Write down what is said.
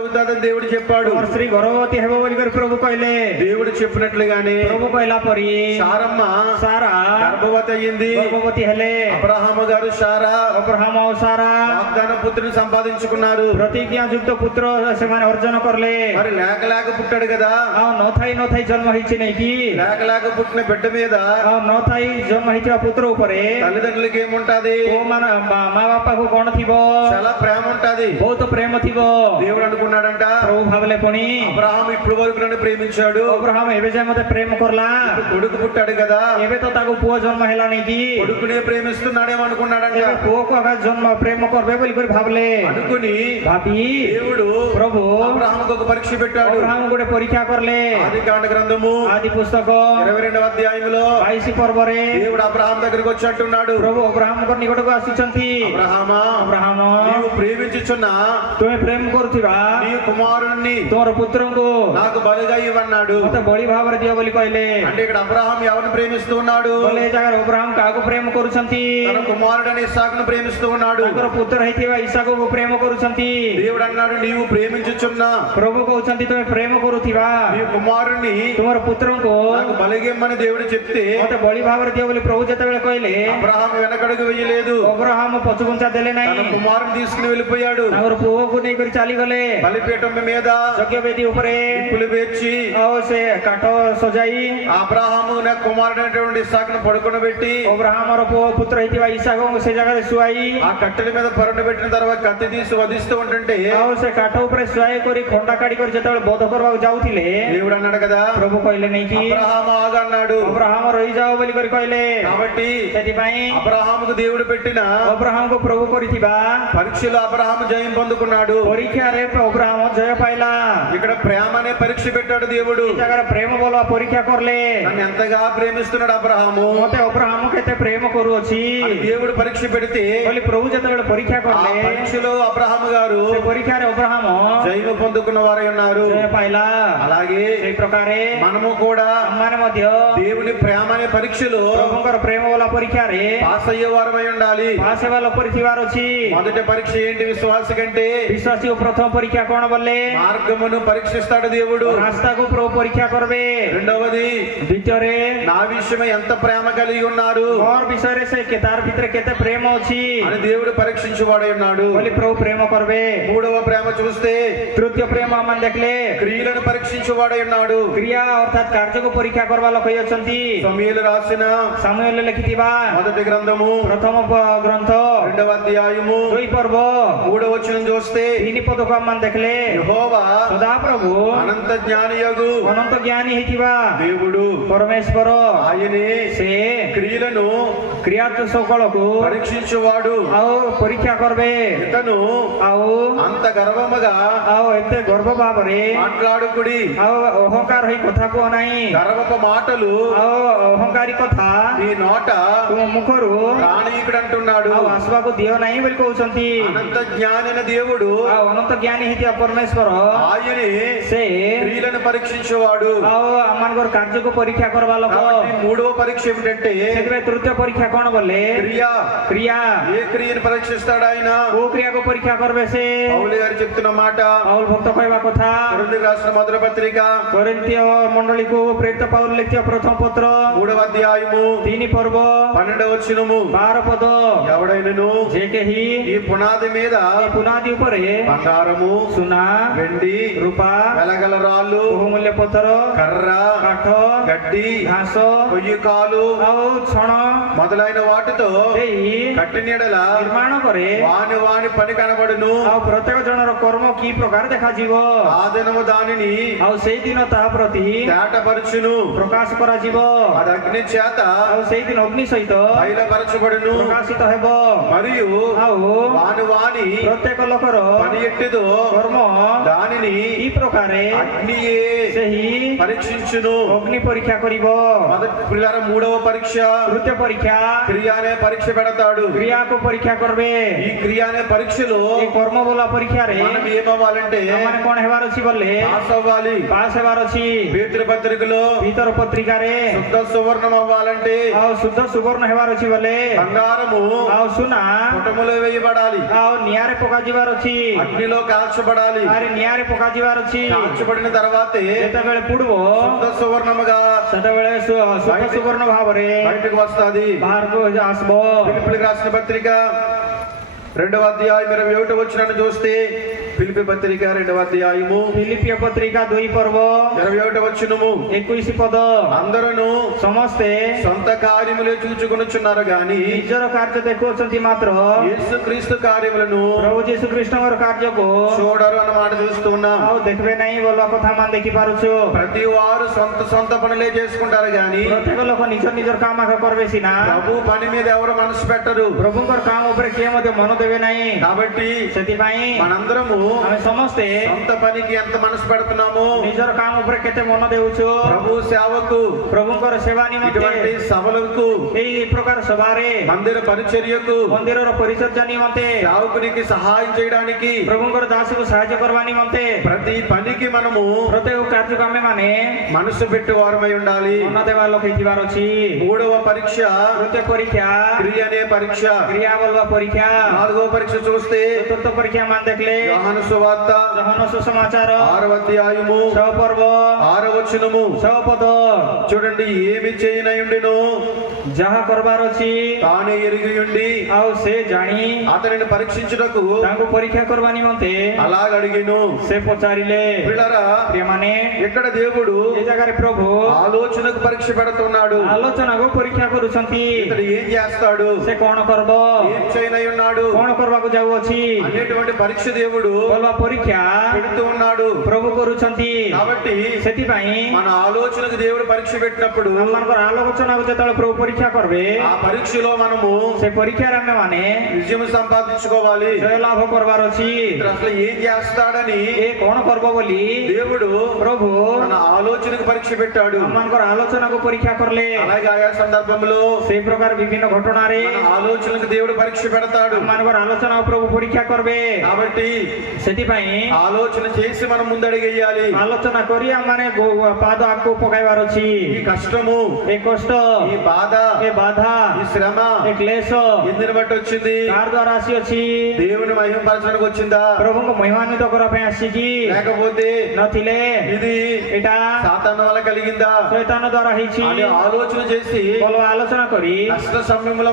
దేవుడు చెప్పాడు. స్త్రీ గర్భవతి ହେବ ବୋଲି ప్రభు କହିଲେ. దేవుడు చెప్పినట్లుగానే ప్రభు କହିଲା ପରି సారమ్మ సారా గర్భవతి అయ్యింది. గర్భవతి ହେଲେ. అబ్రహాము గారు సారా అబ్రహాମ ଆଉ ସାରା వాగ్దాన పుత్రుని సంపాదించుకున్నారు. ପ୍ରତିଜ୍ଞା ଯୁକ୍ତ ପୁତ୍ର ସେମାନେ ଅର୍ଜନ କଲେ. మరి లేక లేక పుట్టాడు కదా. ଆଉ ନଥାଇ ଜନ୍ମ ହେଇଛି ନାଇକି. లేక లేక పుట్టిన బిడ్డ మీద ଆଉ ନଥାଇ ଜନ୍ମ ହେଇଥିବା పుତ୍ର ଉପରେ తల్లిదండ్రులకి ఏముంటది? ମା ବାପାକୁ କଣ ଥିବ? చాలా ప్రేమ ఉంటది. ବହୁତ ప్రేమ ଥିବ. దేవుడు అనుకున్నాడంట, ప్రభు ଭାବିଲେ ପୁଣି అబ్రహాం ఇప్పుడు వరకు నన్ను ప్రేమించాడు. అబ్రహాం ଏବେ ଯାଏ ମତେ ପ୍ରେମ କରଲା. కొడుకు పుట్టాడు కదా, ଏବେ ତ ତାକୁ ପୁଅ ଜନ୍ମ ହେଲା ନାଇକି. కొడుకునే ప్రేమిస్తున్నాడేమో అనుకున్నాడంట. ଏବେ ପୁଅକୁ ଆଗ ଜନ୍ମ ପ୍ରେମ କରିବେ ବୋଲି ଭାବିଲେ. అనుకుని ଭାବି దేవుడు ప్రభు అబ్రహాముకు ఒక పరీక్ష పెట్టాడు. అబ్రహాం ଗୋଟେ ପରୀକ୍ଷା କରଲେ. ఆదికాండ గ్రంథము ఆది పుస్తక 22వ అధ్యాయంలో 22 పర్ବରେ దేవుడు అబ్రహాం దగ్గరికి వచ్చి అంటున్నాడు, ప్రభు అబ్రహాంଙ୍କ నిକଟକୁ ଆସୁଛନ୍ତି. అబ్రహామా, అబ్రహాମ నీవు ప్రేమించుచున్న ତୁମେ ପ୍ରେମ କରୁଥିବା నీ కుమారుణ్ణి ତୋର పుత్ରଙ୍କୁ నాకు బలిగా ఇవ్వన్నాడు. ମତେ ବଳି ଭାବରେ ଦିଅ ବୋଲି କହିଲେ. అంటే ఇక్కడ అబ్రహాం ఎవరిని ప్రేమిస్తూ ఉన్నాడు? ବୋଲେ ଏ ଜାଗାରେ ଅବ୍ରାହମ କାହାକୁ ପ୍ରେମ କରୁଛନ୍ତି? తన కుమారుడని ఇస్సాకును ప్రేమిస్తూ ఉన్నాడు. ତାଙ୍କର ପୁତ୍ର ହେଇଥିବା ଇସାକକୁ ప్రేమ କରୁଛନ୍ତି. దేవుడు అన్నాడు, నీవు ప్రేమించుచున్న ప్రభు କହୁଛନ୍ତି ତୁମେ ପ୍ରେମ କରୁଥିବା నీ కుమారుణ్ణి ତୁମର పుత్ରଙ୍କୁ నాకు బలిగిమ్మని దేవుడు చెప్తే ମତେ ବଳି ଭାବରେ ଦିଅ ବୋଲି ప్రభు ଯେତେବେଳେ କହିଲେ, అబ్రహాం వెనకడుగు వేయలేదు. ଅବ୍ରାହମ ପଛଘୁଞ୍ଚା ଦେଲେ తన ନାହିଁ. కుమారుని తీసుకుని వెళ్ళిపోయాడు. ତାଙ୍କର ପୁଅକୁ ନେଇକରି ଚାଲିଗଲେ. బలిపీఠం మీద ଯଜ୍ଞ ବେଦୀ ଉପରେ నిప్పులు పేర్చి ଆଉ ସେ କାଠ ସଜାଇ అబ్రహాము నా కుమారుడైనటువంటి ఇస్సాకును పడుకొనబెట్టి ଅବ୍ରାହମର ପୁଅ పుత్ర ହେଇଥିବା ଇସାକଙ୍କୁ ସେ ଜାଗାରେ ଶୁଆଇ ఆ కట్టెల మీద పరుండ పెట్టిన తర్వాత కత్తి తీసి వధిస్తూ ఉంటుంటే ଆଉ ସେ କାଠ ଉପରେ ଶୁଆଇ କରି ଖଣ୍ଡା କାଢି କରି ଯେତେବେଳେ ବଧ କରିବାକୁ ଯାଉଥିଲେ, దేవుడు అన్నాడు కదా, ప్రభు କହିଲେ ନେଇକି అబ్రహాము ఆగన్నాడు. ଅବ୍ରାହମ ରହିଯାଅ ବୋଲି କରି କହିଲେ. కాబట్టి ସେଥିପାଇଁ అబ్రహాముకు దేవుడు పెట్టిన ଅବ୍ରାହମକୁ ప్రభు କରିଥିବା పరీక్షలో అబ్రహాము జయం పొందుకున్నాడు. ପରୀକ୍ଷାରେ ଅବ୍ରାହମ ଜୟ ପାଇଲା. ఇక్కడ ప్రేమ అనే పరీక్ష పెట్టాడు దేవుడు. ଏ ଜାଗାରେ ପ୍ରେମ ବୋଲ ପରୀକ୍ଷା କରଲେ. నన్ను ఎంతగా ప్రేమిస్తున్నాడు అబ్రహాము ମତେ ଅବ୍ରାହମ କେତେ ପ୍ରେମ କରୁଅଛି అని దేవుడు పరీక్ష పెడితే ବୋଲି ప్రభు ଯେତେବେଳେ ପରୀକ୍ଷା ఆ କରଲେ, పరీక్షలో అబ్రహాము గారు ସେ ପରୀକ୍ଷାରେ ଅବ୍ରାହମ జయము పొందుకున్న వారై ఉన్నారు. ଜୟ ପାଇଲା. అలాగే ସେଇ ପ୍ରକାରେ మనము కూడా ଆମମାନେ ମଧ୍ୟ దేవుని ప్రేమ అనే పరీక్షలో ପ୍ରଭୁଙ୍କର ପ୍ରେମ ବୋଲା ପରୀକ୍ଷାରେ పాస్ అయ్యే వారమై ఉండాలి. ପାସ୍ ହେବା ଲୋକ ଥିବାର ଅଛି. మొదటి పరీక్ష ఏంటి? విశ్వాస కంటే ବିଶ୍ୱାସୀ ପ୍ରଥମ ପରୀକ୍ଷା କଣ ବୋଲେ మార్గమును పరీక్షిస్తాడు దేవుడు. ରାସ୍ତାକୁ ప్రభు ପରୀକ୍ଷା କରିବେ. రెండవది, ଦ୍ୱିତୀୟରେ నా విషయమై ఎంత ప్రేమ కలిగి ఉన్నారు ମୋର ବିଷୟରେ ସେ ତାର ଭିତରେ କେତେ ପ୍ରେମ ଅଛି అని దేవుడు పరీక్షించువాడై ఉన్నాడు. ବୋଲି ప్రభు ପ୍ରେମ କରିବେ. మూడవ ప్రేమ చూస్తే ତୃତୀୟ ପ୍ରେମ ଆମେ ଦେଖିଲେ క్రియలను పరీక్షించువాడై ఉన్నాడు. କ୍ରିୟା ଅର୍ଥାତ କାର୍ଯ୍ୟକୁ ପରୀକ୍ଷା କରିବା ଲୋକ ଅଛନ୍ତି. సమూయేలు రాసిన ସାମୁଏଲ ଲେଖିଥିବା మొదటి గ్రంథము ପ୍ରଥମ ଗ୍ରନ୍ଥ 2వ అధ్యాయము 2 ପର୍ବ 3వ వచనం చూస్తే 3 ପଦକୁ ଆମେ ଦେଖିଲେ యెహోవా ସଦାପ୍ରଭୁ అనంత జ్ఞానియగు ଅନନ୍ତ ଜ୍ଞାନୀ ହେଇଥିବା దేవుడు, ପରମେଶ୍ୱର ఆయనే ସେ క్రియలను କ୍ରିୟା ସକଳକୁ పరీక్షించువాడు. ଆଉ ପରୀକ୍ଷା କରିବେ. ఇతను ଆଉ అంత గర్వముగా ଆଉ ଏତେ గర్ବ ଭାବରେ మాట్లాడుకుడి. ଆଉ ଅହଙ୍କାର ହେଇ କଥା କୁହ ନାହିଁ. గర్వపు మాటలు ଆଉ ଅହଙ୍କାରୀ କଥା నీ నోట ତୁମ ముఖରୁ రానీయుడు అంటున్నాడు. ଆଉ ଆସିବାକୁ ଦିଅ ନାହିଁ ବୋଲି କହୁଛନ୍ତି. అనంత జ్ఞానైన దేవుడు ଆଉ ଅନନ୍ତ ଜ୍ଞାନୀ ହେଇଥିବା ପରମେଶ୍ୱର ఆయనే ସେ క్రియలను పరీక్షించేవాడు. ଆଉ ଆମମାନଙ୍କର କାର୍ଯ୍ୟକୁ ପରୀକ୍ଷା କରିବା ଲୋକ. కాబట్టి మూడవ పరీక్ష ఏమిటంటే ସେଥିପାଇଁ ତୃତୀୟ ପରୀକ୍ଷା କଣ ବୋଲେ క్రియ. କ୍ରିୟା. ఏ క్రియను పరీక్షిస్తాడు ఆయన? କୋଉ କ୍ରିୟାକୁ ପରୀକ୍ଷା କରିବେ ସେ? పౌలు గారు చెప్తున్న మాట ପାଉଲ ଭକ୍ତ କହିବା କଥା కొరింథీయులకు రాసిన మొదటి పత్రిక కొరింథీయ మండళీକୁ ପ୍ରେରିତ ପାଉଲ ଲେଖିଥିବା ପ୍ରଥମ ପତ୍ର 3వ అధ్యాయము 3 ପର୍ବ 12వ వచనము 12 ପଦ ఎవడైనను ଯେ କେହି ఈ పునాది మీద ଏ ପୁନାଦି ଉପରେ బంగారము, ସୁନା, వెండి, ରୂପା, వెలగల రాళ్ళు, ବହୁମୂଲ୍ୟ ପଥର, కర్ర, କାଠ, గడ్డి, ଘାସ కొయ్యకాలు ଆଉ ଛଣ మొదలైన వాటితో ଦେଇ కట్టినెడల ନିର୍ମାଣ କରେ. వాని వాని పని కనబడును. ଆଉ ପ୍ରତ୍ୟେକ ଜଣର କର୍ମ କି ପ୍ରକାର ଦେଖାଯିବ. ఆ దినము దానిని ଆଉ ସେଇ ଦିନ ତାହା ପ୍ରତି తేటపరచును. ପ୍ରକାଶ କରାଯିବ. అది అగ్ని చేత ଆଉ ସେଇ ଦିନ ଅଗ୍ନି ସହିତ బయలుపరచబడును. ପ୍ରକାଶିତ ହେବ. మరియు ଆଉ వాని వాని ପ୍ରତ୍ୟେକ ଲୋକର పని ఎట్టిదో କର୍ମ దానిని ఈ ପ୍ରକାରେ అగ్నియే ସେ ସେହି పరీక్షించును. ଅଗ୍ନି ପରୀକ୍ଷା କରିବ। మొదటి పిల్లల మూడవ పరీక్ష ତୃତୀୟ ପରୀକ୍ଷା క్రియ అనే పరీక్ష పెడతాడు. କ୍ରିୟାକୁ ପରୀକ୍ଷା କରିବେ। ఈ క్రియ అనే పరీక్షలో ଏ କର୍ମ ବୋଲା ପରୀକ୍ଷାରେ మనం ఏమవ్వాలంటే ମାନେ କଣ ହେବାର ଅଛି ବୋଲେ పాస్ అవ్వాలి. ପାସ୍ ହେବାର ଅଛି। పేతురు పత్రికలో ପିତର ପତ୍ରିକାରେ శుద్ధ సువర్ణం అవ్వాలంటే ଆଉ ଶୁଦ୍ଧ ସୁବର୍ଣ୍ଣ ହେବାର ଅଛି ବୋଲେ బంగారము ଆଉ ସୁନା పుటములో వేయబడాలి. ଆଉ ନିଆଁରେ ପକାଯିବାର ଅଛି। అగ్నిలో కాల్చబడాలి. ଆରେ ନିଆଁରେ ପକାଯିବାର ଅଛି। కాల్చబడిన తర్వాతే ଯେତେବେଳେ ପୁଡିବ శుద్ధ సువర్ణముగా ସେତେବେଳେ ଶୁଦ୍ଧ ସୁବର୍ଣ୍ଣ ଭାବରେ బయటకు వస్తాది. ବାହାରକୁ ଆସିବ। ఫిలిప్పీయులకు రాసిన పత్రిక 2వ అధ్యాయం 21వ వచనాన్ని చూస్తే ఫిలిప్పీ పత్రిక 2వ అధ్యాయము ଫିଲିପିୟ ପତ୍ରିକା 2 ପର୍ବ 21వ వచనము 21 ପଦ అందరూ ସମସ୍ତେ సొంత కార్యములే చూచుకొనుచున్నారు గాని ନିଜର କାର୍ଯ୍ୟ ଦେଖୁଅଛନ୍ତି ମାତ୍ର యేసుక్రీస్తు కార్యములను ପ୍ରଭୁ ଯୀଶୁ ଖ୍ରୀଷ୍ଟଙ୍କର କାର୍ଯ୍ୟକୁ చూడరు అన్నమాట చూస్తున్నాం. ଆଉ ଦେଖିବେ ନାହିଁ ବୋଲବା କଥା ମାନେ ଦେଖିପାରୁଛୁ। ప్రతి వారు సొంత పనులే చేసుకుంటారు గాని ପ୍ରତ୍ୟେକ ଲୋକ ନିଜର କାମ ଆଗ କରିବେ ସିନା ప్రభు పని మీద ఎవరు మనసు పెట్టరు. ପ୍ରଭୁଙ୍କର କାମ ଉପରେ କିଏ ମଧ୍ୟ ମନ ଦେବେ ନାହିଁ। కాబట్టి ସେଥିପାଇଁ మనందరము ଆମେ ସମସ୍ତେ సొంత పనికి ఎంత మనసు పెడుతున్నాము, ନିଜର କାମ ଉପରେ କେତେ ମନ ଦେଉଛୁ, ప్రభు సేవకు, ପ୍ରଭୁଙ୍କର ସେବା ఇటువంటి ନିମନ୍ତେ సభలకు, ଏଇ ପ୍ରକାର ସଭାରେ మందిర పరిచర్యకు, ମନ୍ଦିରର ପରିଚର୍ଯା ନିମନ୍ତେ సేవకునికి సహాయం చేయడానికి ପ୍ରଭୁଙ୍କର ଦାସକୁ ସାହାଯ୍ୟ କରିବା ନିମନ୍ତେ ప్రతి పనికి మనము ପ୍ରତ୍ୟେକ କାର୍ଯ୍ୟକୁ ଆମେ ମାନେ మనసు పెట్టి వారమై ఉండాలి. ମନ ଦେବା ଲୋକ ହେଇଥିବାର ଅଛି। మూడవ పరీక్ష ତୃତୀୟ ପରୀକ୍ଷା క్రియ అనే పరీక్ష. କ୍ରିୟା ବୋଲବା ପରୀକ୍ଷା। నాలుగవ పరీక్ష చూస్తే ଚତୁର୍ଥ ପରୀକ୍ଷା ମାନେ ଦେଖିଲେ యోహాను సువార్త ଜହନ ସୁସମାଚାର 6వ అధ్యాయము 6 ପର୍ବ 6వ వచనము 6 పଦ చూడండి. ఏమి చేయనయుండెను ଯାହା କରିବାର ଅଛି తానే ఎరిగి ఉండి ଆଉ ସେ ଜାଣି అతనిని పరీక్షించుటకు ତାଙ୍କୁ ପରୀକ୍ଷା କରିବା ନିମନ୍ତେ అలాగ అడిగిను. ସେ ପଚାରିଲେ। పిల్లరా, ପ୍ରିୟମାନେ ఇక్కడ దేవుడు ଏ ଜାଗାରେ ପ୍ରଭୁ ఆలోచనకు పరీక్ష పెడుతున్నాడు. ଆଲୋଚନାକୁ ପରୀକ୍ଷା କରୁଛନ୍ତି। ఇతడు ఏం చేస్తాడు, ସେ କଣ କରିବ, ఏం చేయనై ఉన్నాడు କଣ କରିବାକୁ ଯାଉଅଛି అనేటువంటి పరీక్ష దేవుడు ବୋଲବା ପରୀକ୍ଷା పెడుతూ ఉన్నాడు. ପ୍ରଭୁ କରୁଛନ୍ତି। కాబట్టి ସେଥିପାଇଁ మన ఆలోచనకు దేవుడు పరీక్ష పెట్టినప్పుడు ଆମମାନଙ୍କର ଆଲୋଚନାକୁ ଯେତେବେଳେ ପ୍ରଭୁ ପରୀକ୍ଷା କରିବେ ఆ పరీక్షలో మనము ସେ ପରୀକ୍ଷାରେ ଆମେ ମାନେ విజయం సంపాదించుకోవాలి. ଜୟ ଲାଭ କରିବାର ଅଛି। ఇతడు అసలు ఏం చేస్తాడని ଏ କଣ କରିବ ବୋଲି దేవుడు ପ୍ରଭୁ మన ఆలోచనకు పరీక్ష పెట్టాడు. ଆମମାନଙ୍କର ଆଲୋଚନାକୁ ପରୀକ୍ଷା କରିଲେ। అలాగే ఆయా సందర్భంలో ସେଇ ପ୍ରକାର ବିଭିନ୍ନ ଘଟଣାରେ మన ఆలోచనకు దేవుడు పరీక్ష పెడతాడు. ଆମମାନଙ୍କର ଆଲୋଚନା ପ୍ରଭୁ ପରୀକ୍ଷା କରିବେ। కాబట్టి ସେଥିପାଇଁ ఆలోచన చేసి మనం ముందడిగేయాలి. ଆଲୋଚନା କରି ଆମମାନେ ପାଦ ଆଗକୁ ପକାଇବାର ଅଛି। ఈ కష్టము, ଏ କଷ୍ଟ, ఈ బాధ, ଏ ବାଧା, ఈ శ్రమ ଏ କ୍ଲେଶ ఎందుని బట్టి వచ్చింది? କାହାର ଦ୍ୱାରା ଆସିଅଛି? దేవుని మహిమపరచడానికి వచ్చిందా, ପ୍ରଭୁଙ୍କୁ ମହିମାନ୍ୱିତ କରିବା ପାଇଁ ଆସିଛି କି లేకపోతే ନଥିଲେ ఇది ଏଇଟା సాతాను వల్ల కలిగిందా ଶୈତାନ ଦ୍ୱାରା ହେଇଛି అని ఆలోచన చేసి ଭଲ ଆଲୋଚନା କରି కష్ట సమయంలో